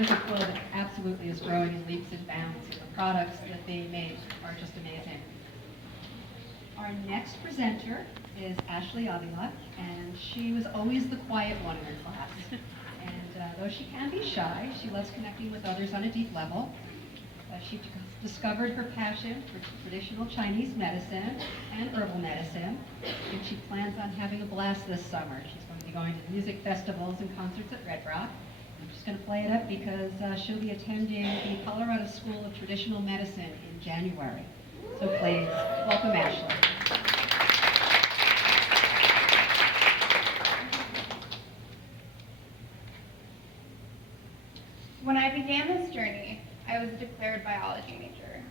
is a club that absolutely is growing in leaps and bounds, and the products that they make are just amazing. Our next presenter is Ashley Avila, and she was always the quiet one in her class. And though she can be shy, she loves connecting with others on a deep level. She discovered her passion for traditional Chinese medicine and herbal medicine, and she plans on having a blast this summer. She's going to be going to music festivals and concerts at Red Rock. I'm just going to play it up because she'll be attending the Colorado School of Traditional Medicine in January. So please, welcome Ashley. When I began this journey, I was a declared biology major.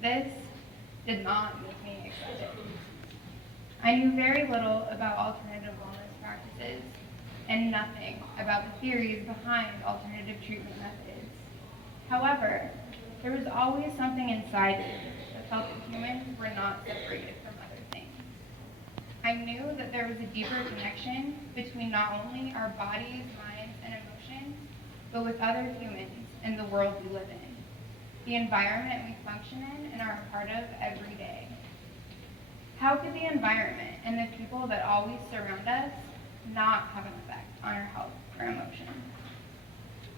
This did not make me excited. I knew very little about alternative wellness practices and nothing about the theories behind alternative treatment methods. However, there was always something inside me that felt that humans were not separated from other things. I knew that there was a deeper connection between not only our bodies, minds, and emotions, but with other humans in the world we live in, the environment we function in and are a part of every day. How could the environment and the people that always surround us not have an effect on our health or emotions?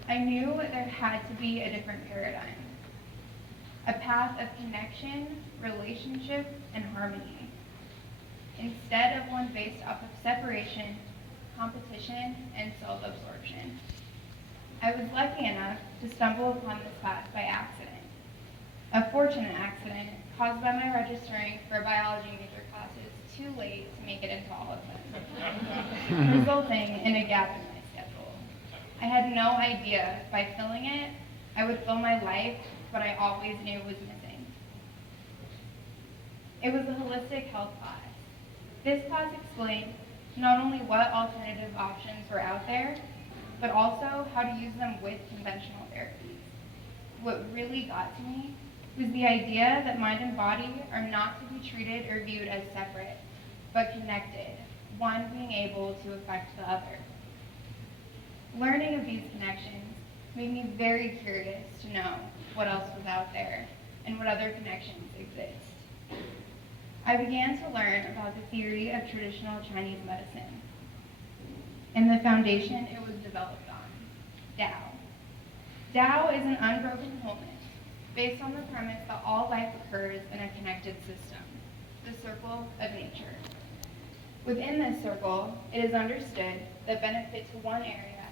I knew there had to be a different paradigm, a path of connection, relationship, and harmony, instead of one based off of separation, competition, and self-absorption. I was lucky enough to stumble upon this path by accident. A fortunate accident caused by my registering for biology major classes too late to make it into all of them, resulting in a gap in my schedule. I had no idea by filling it, I would fill my life, what I always knew was missing. It was a holistic health class. This class explained not only what alternative options were out there, but also how to use them with conventional therapies. What really got to me was the idea that mind and body are not to be treated or viewed as separate, but connected, one being able to affect the other. Learning of these connections made me very curious to know what else was out there and what other connections exist. I began to learn about the theory of traditional Chinese medicine and the foundation it was developed on, Tao. Tao is an unbroken wholeness based on the premise that all life occurs in a connected system, the circle of nature. Within this circle, it is understood that benefit to one area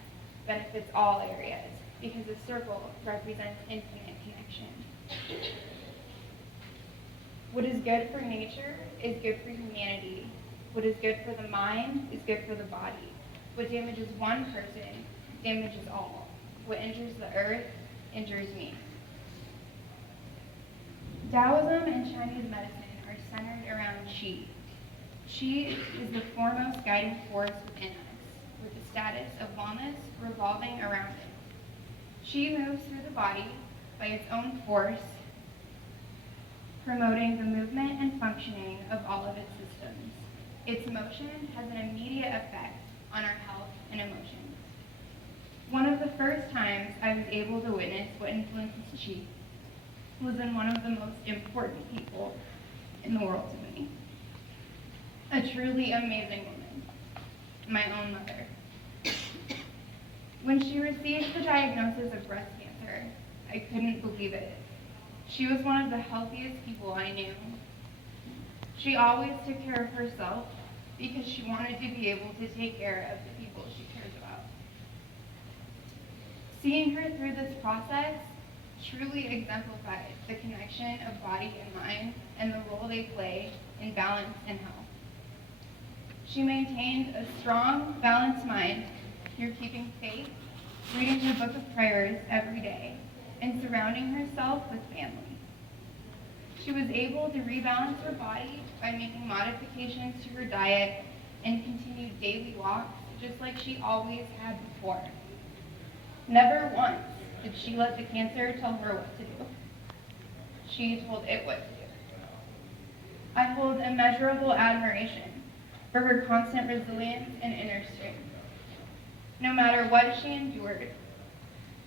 benefits all areas because the circle represents infinite connection. What is good for nature is good for humanity. What is good for the mind is good for the body. What damages one person damages all. What injures the earth injures me. Taoism and Chinese medicine are centered around qi. Qi is the foremost guiding force within us, with the status of wellness revolving around it. Qi moves through the body by its own force, promoting the movement and functioning of all of its systems. Its motion has an immediate effect on our health and emotions. One of the first times I was able to witness what influences qi was in one of the most important people in the world to me. A truly amazing woman, my own mother. When she received the diagnosis of breast cancer, I couldn't believe it. She was one of the healthiest people I knew. She always took care of herself because she wanted to be able to take care of the people she cares about. Seeing her through this process truly exemplified the connection of body and mind and the role they play in balance and health. She maintained a strong, balanced mind through keeping faith, reading her book of prayers every day, and surrounding herself with family. She was able to rebalance her body by making modifications to her diet and continued daily walks just like she always had before. Never once did she let the cancer tell her what to do. She told it what to do. I hold immeasurable admiration for her constant resilience and inner strength. No matter what she endured,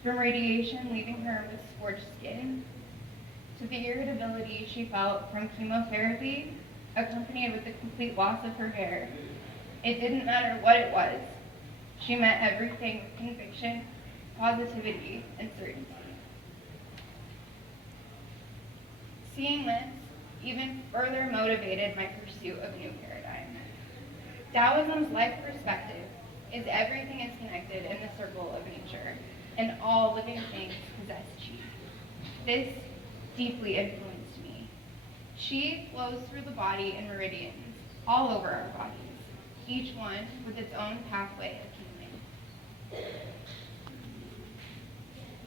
from radiation leaving her with scorched skin, to the irritability she felt from chemotherapy, accompanied with the complete loss of her hair. It didn't matter what it was. She met everything with conviction, positivity, and certainty. Seeing this even further motivated my pursuit of a new paradigm. Taoism's life perspective is everything is connected in the circle of nature, and all living things possess qi. This deeply influenced me. Qi flows through the body in meridians all over our bodies, each one with its own pathway of healing.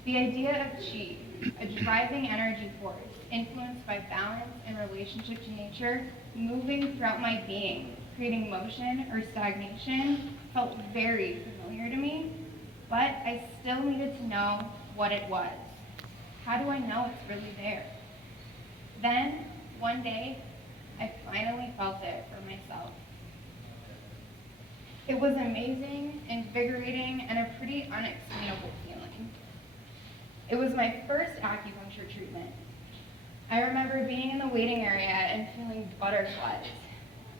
The idea of qi, a driving energy force influenced by balance and relationship to nature, moving throughout my being, creating motion or stagnation, felt very familiar to me, but I still needed to know what it was. How do I know it's really there? Then, one day, I finally felt it for myself. It was amazing, invigorating, and a pretty unexplainable feeling. It was my first acupuncture treatment. I remember being in the waiting area and feeling butterflies.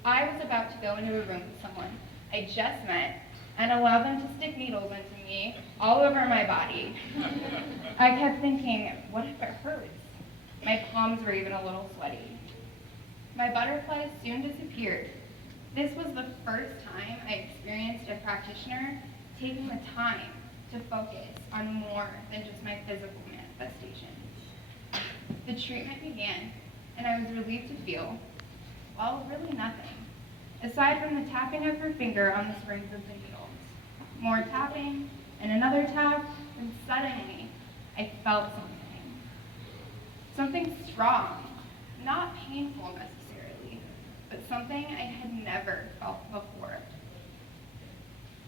I was about to go into a room with someone I just met and allow them to stick needles into me all over my body. I kept thinking, what if it hurts? My palms were even a little sweaty. My butterflies soon disappeared. This was the first time I experienced a practitioner taking the time to focus on more than just my physical manifestations. The treatment began, and I was relieved to feel, well, really nothing, aside from the tapping of her finger on the springs of the needles. More tapping, and another tap, and suddenly, I felt something. Something strong, not painful necessarily, but something I had never felt before.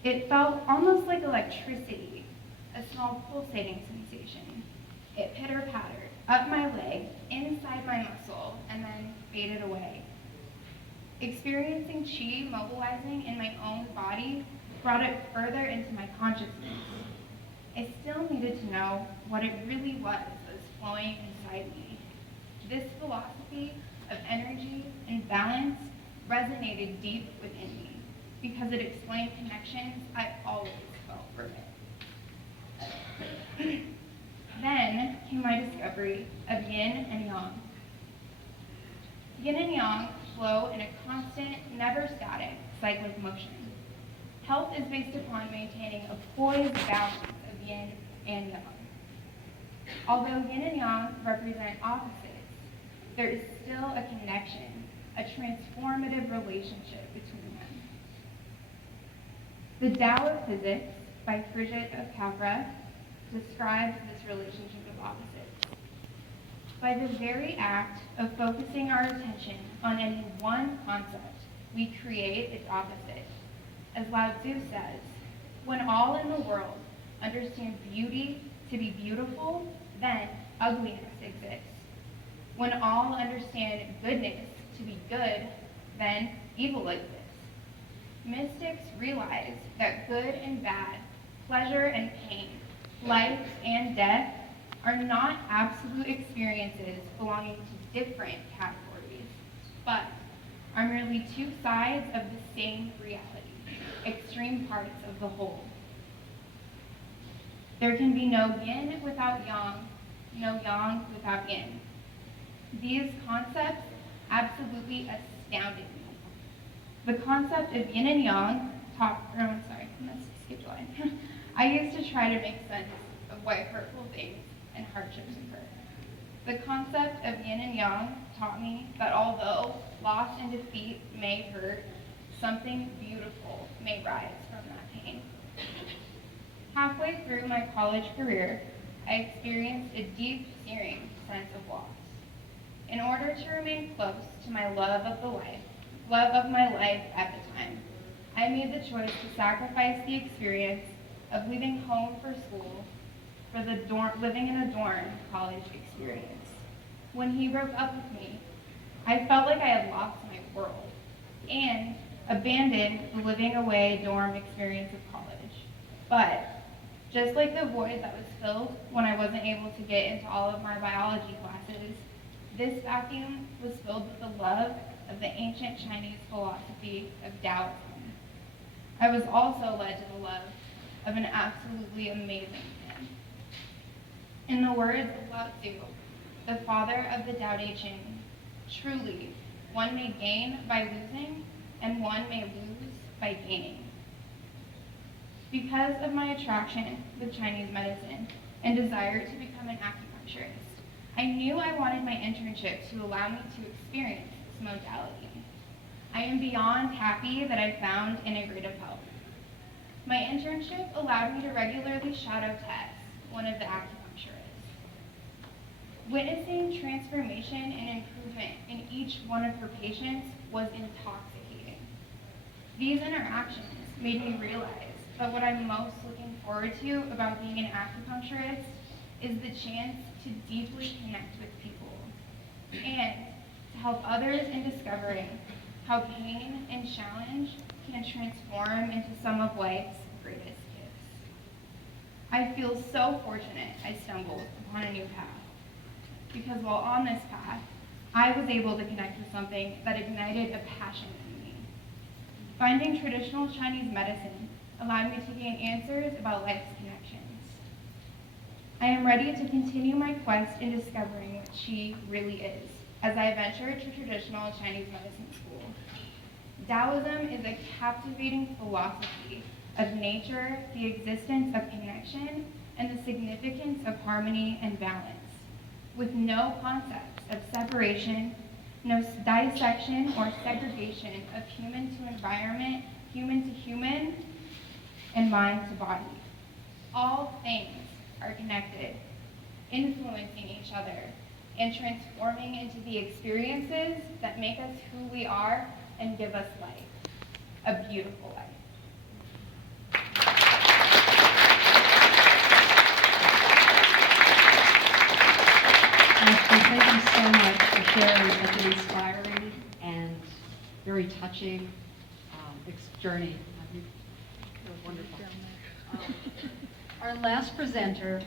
It felt almost like electricity, a small pulsating sensation. It pitter-pattered up my leg, inside my muscle, and then faded away. Experiencing qi mobilizing in my own body brought it further into my consciousness. I still needed to know what it really was that was flowing inside me. This philosophy of energy and balance resonated deep within me because it explained connections I always felt for it. Then came my discovery of yin and yang. Yin and yang flow in a constant, never static, cyclic motion. Health is based upon maintaining a poised balance of yin and yang. Although yin and yang represent opposites, there is still a connection, a transformative relationship between them. The Tao of Physics by Frigid of Capra describes this relationship of opposites. By the very act of focusing our attention on any one concept, we create its opposite. As Lao Tzu says, when all in the world understand beauty to be beautiful, then ugliness exists. When all understand goodness to be good, then evil exists. Mystics realize that good and bad, pleasure and pain, life and death are not absolute experiences belonging to different categories, but are merely two sides of the same reality, extreme parts of the whole. There can be no yin without yang, no yang without yin. These concepts absolutely astounded me. The concept of yin and yang let's skip the line. I used to try to make sense of why hurtful things and hardships occur. The concept of yin and yang taught me that although loss and defeat may hurt, something beautiful may rise from that pain. Halfway through my college career, I experienced a deep, searing sense of loss. In order to remain close to my love of my life at the time, I made the choice to sacrifice the experience of leaving home for school for the living in a dorm college experience. When he broke up with me, I felt like I had lost my world and abandoned the living away dorm experience of college. But Just like the void that was filled when I wasn't able to get into all of my biology classes, this vacuum was filled with the love of the ancient Chinese philosophy of Taoism. I was also led to the love of an absolutely amazing man. In the words of Lao Tzu, the father of the Tao Te Ching, truly, one may gain by losing, and one may lose by gaining. Because of my attraction with Chinese medicine and desire to become an acupuncturist, I knew I wanted my internship to allow me to experience this modality. I am beyond happy that I found Integrative Health. My internship allowed me to regularly shadow Tess, one of the acupuncturists. Witnessing transformation and improvement in each one of her patients was intoxicating. These interactions made me realize that what I'm most looking forward to about being an acupuncturist is the chance to deeply connect with people and to help others in discovering how pain and challenge can transform into some of life's greatest gifts. I feel so fortunate I stumbled upon a new path, because while on this path, I was able to connect with something that ignited a passion in me. Finding traditional Chinese medicine allowed me to gain answers about life's connections. I am ready to continue my quest in discovering what Qi really is, as I venture to traditional Chinese medicine school. Taoism is a captivating philosophy of nature, the existence of connection, and the significance of harmony and balance, with no concepts of separation, no dissection or segregation of human to environment, human to human, and mind to body. All things are connected, influencing each other, and transforming into the experiences that make us who we are and give us life, a beautiful life. Ashley, thank you so much for sharing such an inspiring and very touching journey. It was wonderful. Our last presenter